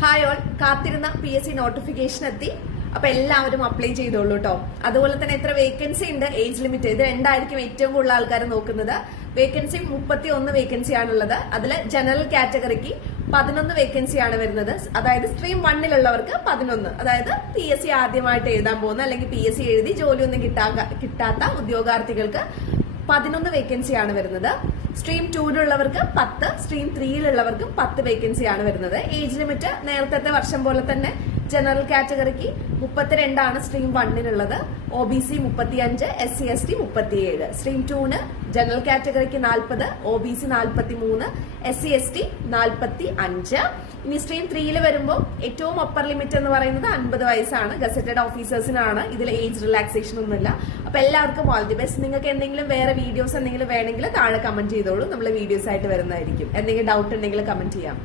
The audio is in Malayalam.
ഹായ് ഓൾ, കാത്തിരുന്ന PSC നോട്ടിഫിക്കേഷൻ എത്തി. അപ്പൊ എല്ലാവരും അപ്ലൈ ചെയ്തോളൂ കേട്ടോ. അതുപോലെ തന്നെ എത്ര വേക്കൻസി ഉണ്ട്, ഏജ് ലിമിറ്റ്, ഇത് രണ്ടായിരിക്കും ഏറ്റവും കൂടുതൽ ആൾക്കാർ നോക്കുന്നത്. വേക്കൻസി 31 വേക്കൻസി ആണുള്ളത്. അതിൽ ജനറൽ കാറ്റഗറിക്ക് 11 വേക്കൻസി ആണ് വരുന്നത്. അതായത് സ്ട്രീം 1-ലുള്ളവർക്ക് 11, അതായത് PSC ആദ്യമായിട്ട് എഴുതാൻ പോകുന്ന അല്ലെങ്കിൽ PSC എഴുതി ജോലിയൊന്നും കിട്ടാത്ത ഉദ്യോഗാർത്ഥികൾക്ക് 11 വേക്കൻസി ആണ് വരുന്നത്. സ്ട്രീം 2-ലുള്ളവർക്ക് 10, സ്ട്രീം 3-ലുള്ളവർക്കും 10 വേക്കൻസി ആണ് വരുന്നത്. ഏജ് ലിമിറ്റ് നേരത്തെ വർഷം പോലെ തന്നെ ജനറൽ കാറ്റഗറിക്ക് 32 ആണ് സ്ട്രീം 1-നുള്ളത്, OBC 35, SC ST 37. സ്ട്രീം 2-ന് ജനറൽ കാറ്റഗറിക്ക് 40, OBC 43, SC ST 45. ഇനി സ്ട്രീം 3-ല് വരുമ്പോൾ ഏറ്റവും അപ്പർ ലിമിറ്റ് എന്ന് പറയുന്നത് 50 വയസ്സാണ്. ഗസറ്റഡ് ഓഫീസേഴ്സിനാണ്. ഇതിൽ ഏജ് റിലാക്സേഷൻ ഒന്നുമില്ല. അപ്പൊ എല്ലാവർക്കും ഓൾ ദി ബെസ്റ്റ്. നിങ്ങൾക്ക് എന്തെങ്കിലും വേറെ വീഡിയോസ് എന്തെങ്കിലും വേണമെങ്കിൽ താഴെ കമന്റ് ചെയ്തോളൂ. നമ്മൾ വീഡിയോസ് ആയിട്ട് വരുന്നതായിരിക്കും. എന്തെങ്കിലും ഡൗട്ട് ഉണ്ടെങ്കിൽ കമന്റ് ചെയ്യാം.